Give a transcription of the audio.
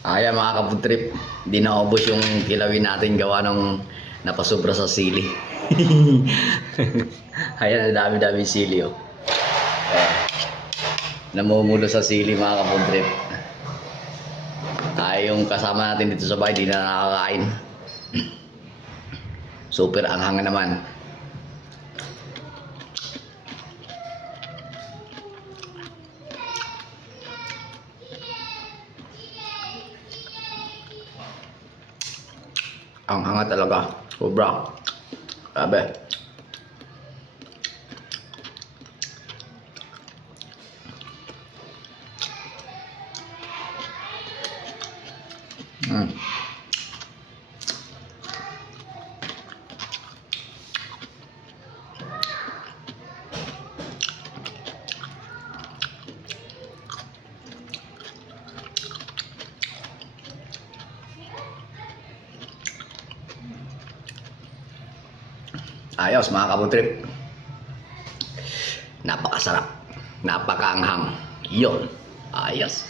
Ayan mga kaputrip, di naubos yung kilawin natin gawa ng napasobra sa sili. Ayan, ang dami-dami sili oh. Namumulo sa sili mga kaputrip. Yung kasama natin dito sa bahay, di na nakakain. Super anghang naman. Ang hanga talaga. Sobra. Grabe. Ayos mga kaputrip. Napakasarap. Napakaanghang. Yun. Ayos.